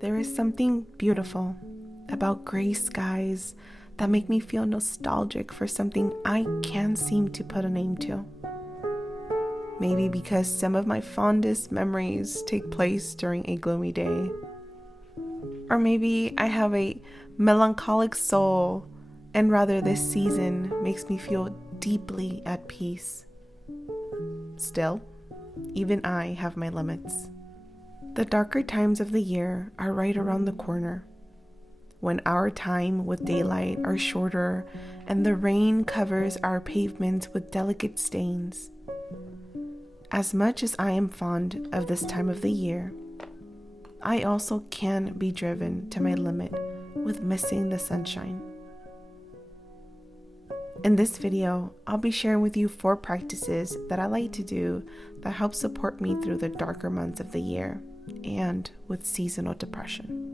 There is something beautiful about gray skies that make me feel nostalgic for something I can't seem to put a name to. Maybe because some of my fondest memories take place during a gloomy day. Or maybe I have a melancholic soul and rather this season makes me feel deeply at peace. Still, even I have my limits. The darker times of the year are right around the corner, when our time with daylight are shorter and the rain covers our pavements with delicate stains. As much as I am fond of this time of the year, I also can be driven to my limit with missing the sunshine. In this video, I'll be sharing with you 4 practices that I like to do that help support me through the darker months of the year and with seasonal depression.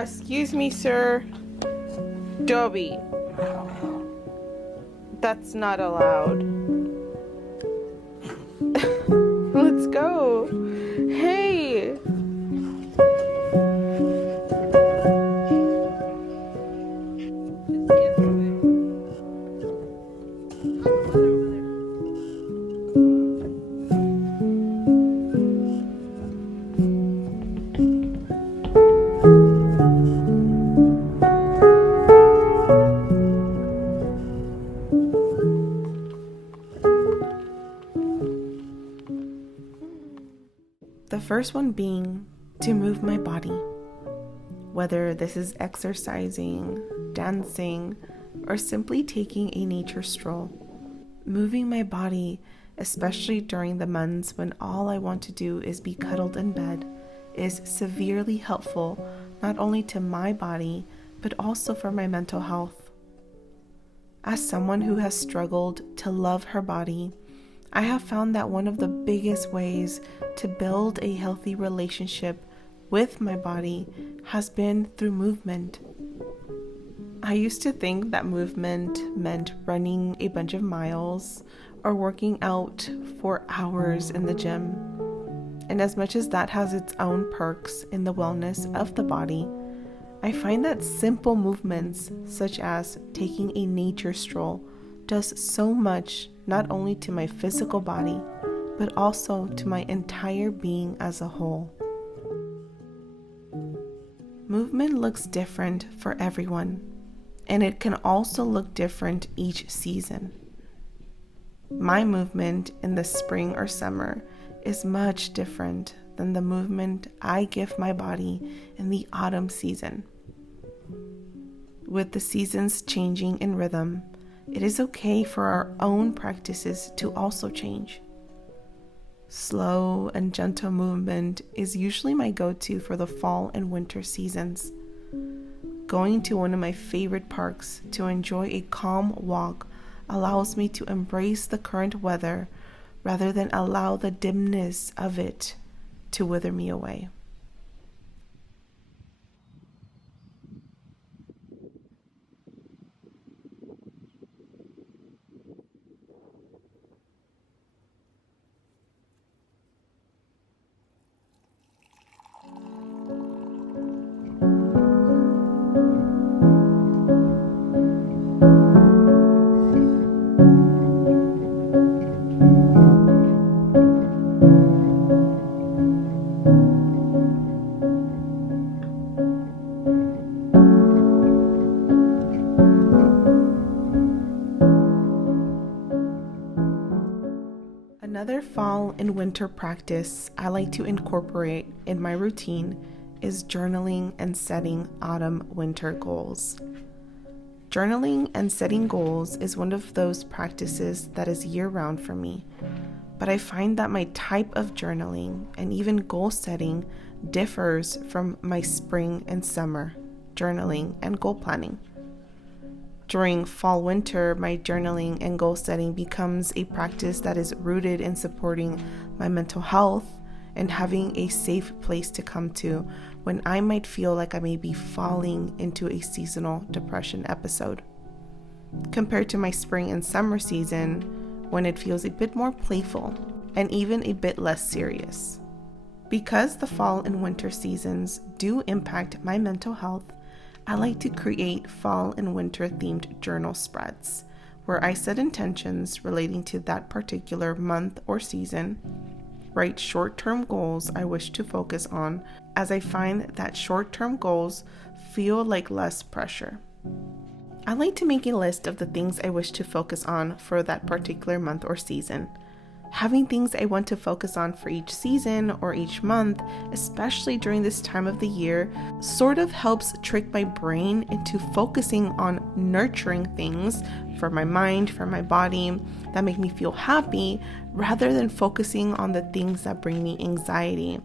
Excuse me, sir. Dobby. That's not allowed. Let's go. Hey! The first one being to move my body. Whether this is exercising, dancing, or simply taking a nature stroll. Moving my body, especially during the months when all I want to do is be cuddled in bed, is severely helpful not only to my body, but also for my mental health. As someone who has struggled to love her body, I have found that one of the biggest ways to build a healthy relationship with my body has been through movement. I used to think that movement meant running a bunch of miles or working out for hours in the gym. And as much as that has its own perks in the wellness of the body, I find that simple movements such as taking a nature stroll does so much not only to my physical body, but also to my entire being as a whole. Movement looks different for everyone, and it can also look different each season. My movement in the spring or summer is much different than the movement I give my body in the autumn season. With the seasons changing in rhythm, it is okay for our own practices to also change. Slow and gentle movement is usually my go-to for the fall and winter seasons. Going to one of my favorite parks to enjoy a calm walk allows me to embrace the current weather rather than allow the dimness of it to wither me away. Another fall and winter practice I like to incorporate in my routine is journaling and setting autumn-winter goals. Journaling and setting goals is one of those practices that is year-round for me, but I find that my type of journaling and even goal setting differs from my spring and summer journaling and goal planning. During fall-winter, my journaling and goal setting becomes a practice that is rooted in supporting my mental health and having a safe place to come to when I might feel like I may be falling into a seasonal depression episode. Compared to my spring and summer season, when it feels a bit more playful and even a bit less serious. Because the fall and winter seasons do impact my mental health, I like to create fall and winter themed journal spreads where I set intentions relating to that particular month or season, write short-term goals I wish to focus on, as I find that short-term goals feel like less pressure. I like to make a list of the things I wish to focus on for that particular month or season. Having things I want to focus on for each season or each month, especially during this time of the year, sort of helps trick my brain into focusing on nurturing things for my mind, for my body, that make me feel happy, rather than focusing on the things that bring me anxiety,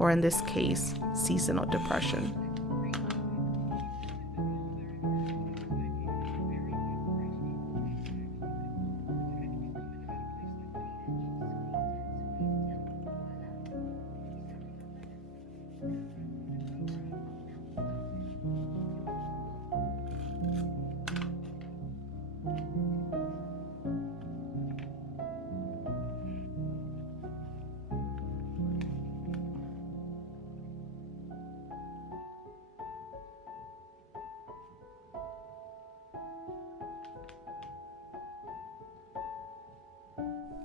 or in this case, seasonal depression.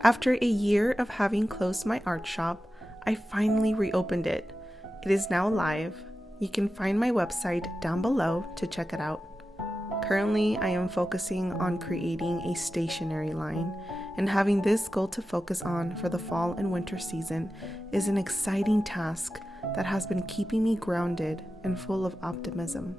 After a year of having closed my art shop, I finally reopened it. It is now live. You can find my website down below to check it out. Currently, I am focusing on creating a stationery line, and having this goal to focus on for the fall and winter season is an exciting task that has been keeping me grounded and full of optimism.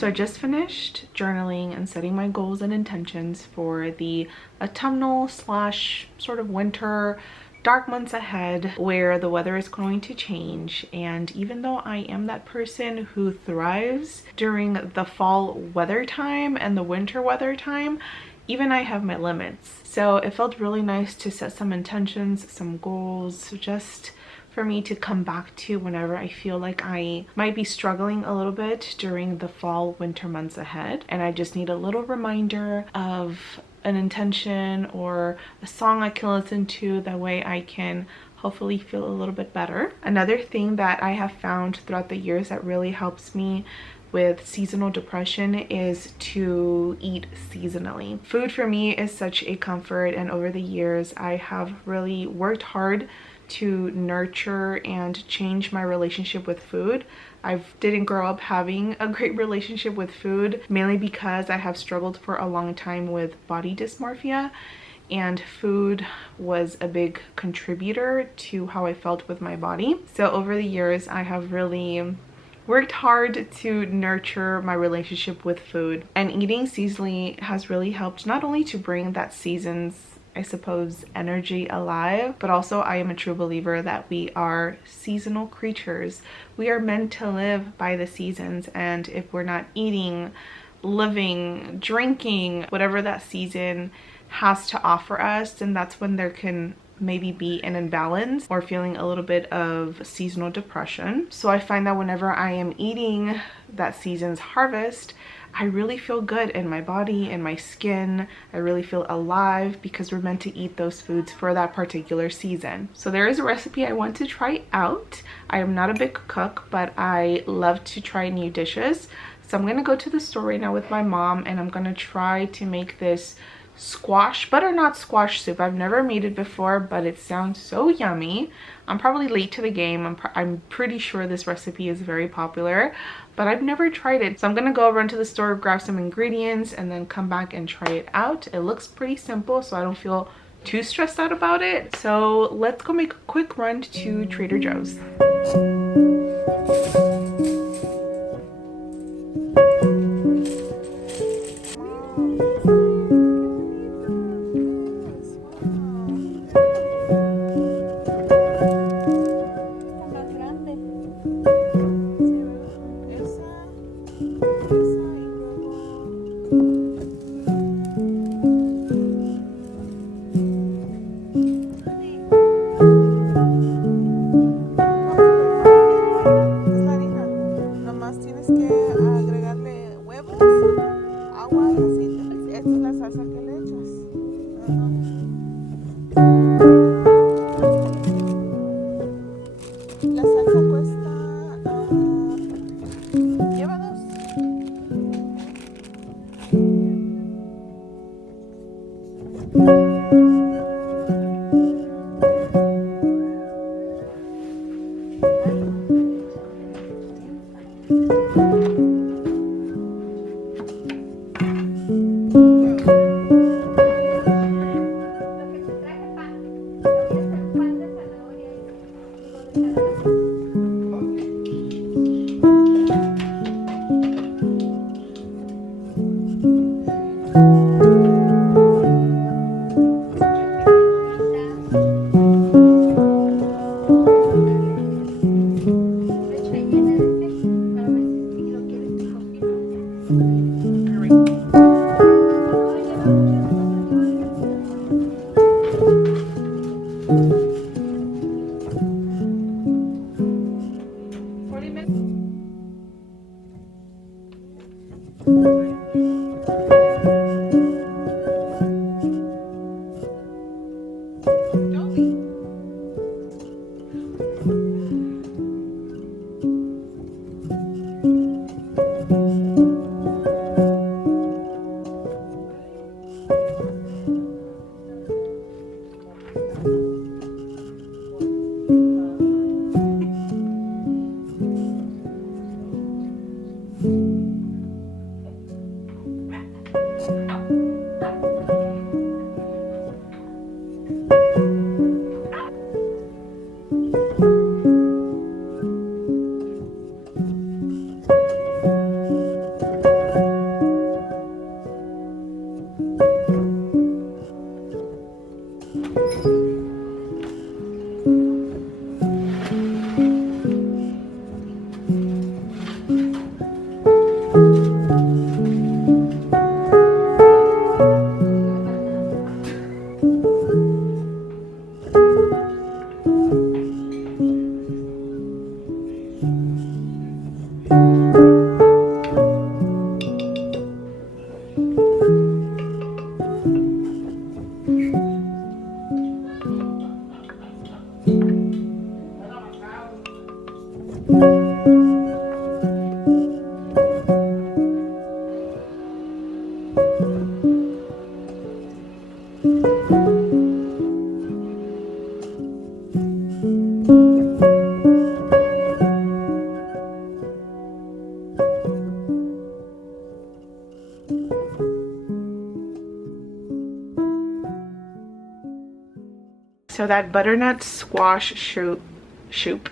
So I just finished journaling and setting my goals and intentions for the autumnal slash sort of winter dark months ahead, where the weather is going to change. And even though I am that person who thrives during the fall weather time and the winter weather time, even I have my limits. So it felt really nice to set some intentions, some goals, just for me to come back to whenever I feel like I might be struggling a little bit during the fall winter months ahead, and I just need a little reminder of an intention or a song I can listen to. That way I can hopefully feel a little bit better. Another thing that I have found throughout the years that really helps me with seasonal depression is to eat seasonally. Food for me is such a comfort, and over the years I have really worked hard to nurture and change my relationship with food. I didn't grow up having a great relationship with food, mainly because I have struggled for a long time with body dysmorphia, and food was a big contributor to how I felt with my body. So over the years I have really worked hard to nurture my relationship with food, and eating seasonally has really helped not only to bring that season's, I suppose, energy alive, but also I am a true believer that we are seasonal creatures. We are meant to live by the seasons, and if we're not eating, living, drinking, whatever that season has to offer us, then that's when there can maybe be an imbalance or feeling a little bit of seasonal depression. So I find that whenever I am eating that season's harvest, I really feel good in my body and my skin. I really feel alive, because we're meant to eat those foods for that particular season. So there is a recipe I want to try out. I am not a big cook, but I love to try new dishes. So I'm gonna go to the store right now with my mom, and I'm gonna try to make this squash, butternut squash soup. I've never made it before, but it sounds so yummy. I'm probably late to the game. I'm pretty sure this recipe is very popular, but I've never tried it. So I'm gonna go run to the store, grab some ingredients, and then come back and try it out. It looks pretty simple, so I don't feel too stressed out about it. So let's go make a quick run to Trader Joe's. that butternut squash soup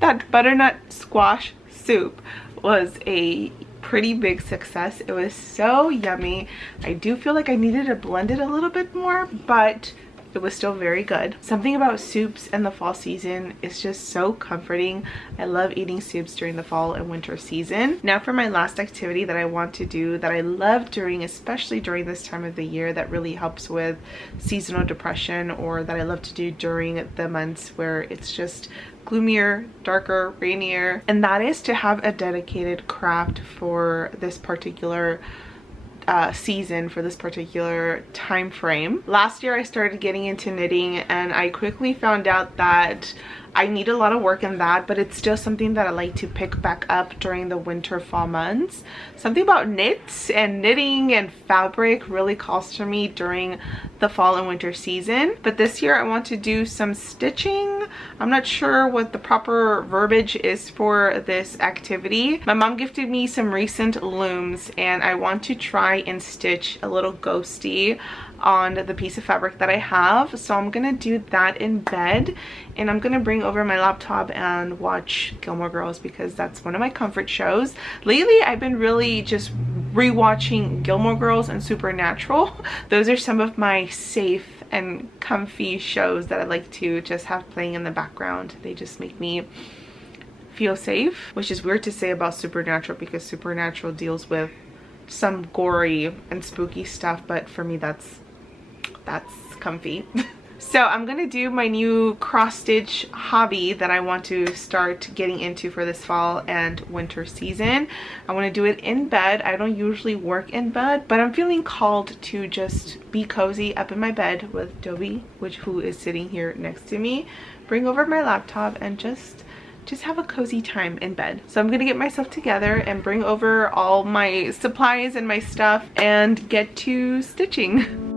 that butternut squash soup was a pretty big success. It was so yummy. I do feel like I needed to blend it a little bit more, but it was still very good. Something about soups in the fall season is just so comforting. I love eating soups during the fall and winter season. Now for my last activity that I want to do, that I love doing, especially during this time of the year, that really helps with seasonal depression, or that I love to do during the months where it's just gloomier, darker, rainier, and that is to have a dedicated craft for this particular season, for this particular time frame. Last year I started getting into knitting, and I quickly found out that I need a lot of work in that, but it's still something that I like to pick back up during the winter fall months. Something about knits and knitting and fabric really calls to me during the fall and winter season. But this year I want to do some stitching. I'm not sure what the proper verbiage is for this activity. My mom gifted me some recent looms, and I want to try and stitch a little ghosty on the piece of fabric that I have. So I'm gonna do that in bed, and I'm gonna bring over my laptop and watch Gilmore Girls, because that's one of my comfort shows. Lately I've been really just rewatching Gilmore Girls and Supernatural. Those are some of my safe and comfy shows that I like to just have playing in the background. They just make me feel safe, which is weird to say about Supernatural, because Supernatural deals with some gory and spooky stuff, but for me that's comfy. So I'm gonna do my new cross stitch hobby that I want to start getting into for this fall and winter season. I want to do it in bed. I don't usually work in bed, but I'm feeling called to just be cozy up in my bed with Dobie, who is sitting here next to me, bring over my laptop, and just have a cozy time in bed. So I'm gonna get myself together and bring over all my supplies and my stuff and get to stitching.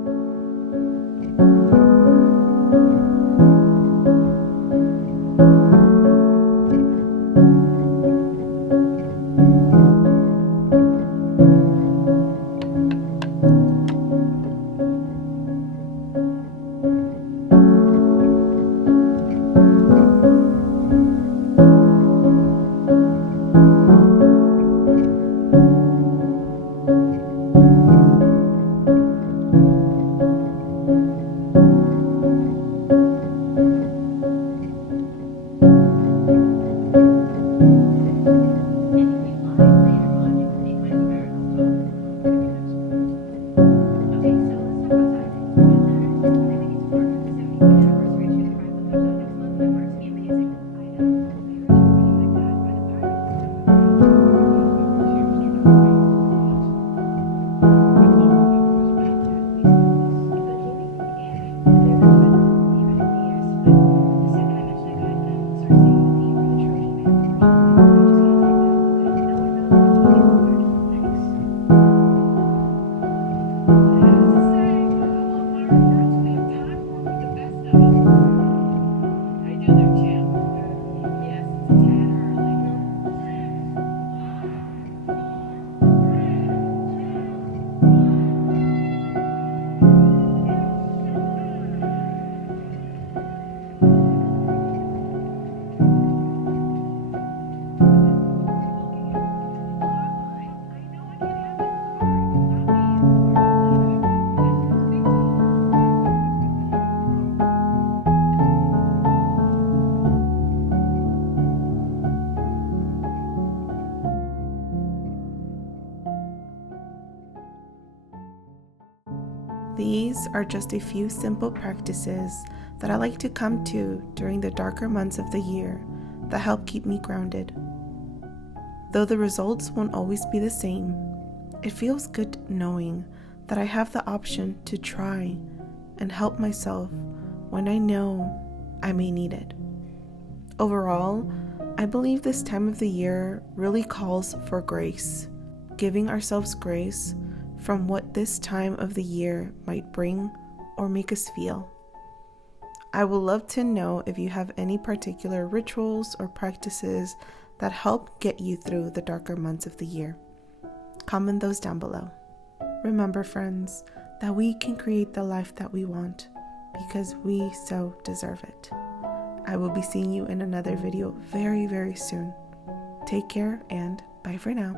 These are just a few simple practices that I like to come to during the darker months of the year that help keep me grounded. Though the results won't always be the same, it feels good knowing that I have the option to try and help myself when I know I may need it. Overall, I believe this time of the year really calls for grace, giving ourselves grace from what this time of the year might bring or make us feel. I would love to know if you have any particular rituals or practices that help get you through the darker months of the year. Comment those down below. Remember, friends, that we can create the life that we want. because we so deserve it. I will be seeing you in another video very, very soon. Take care and bye for now.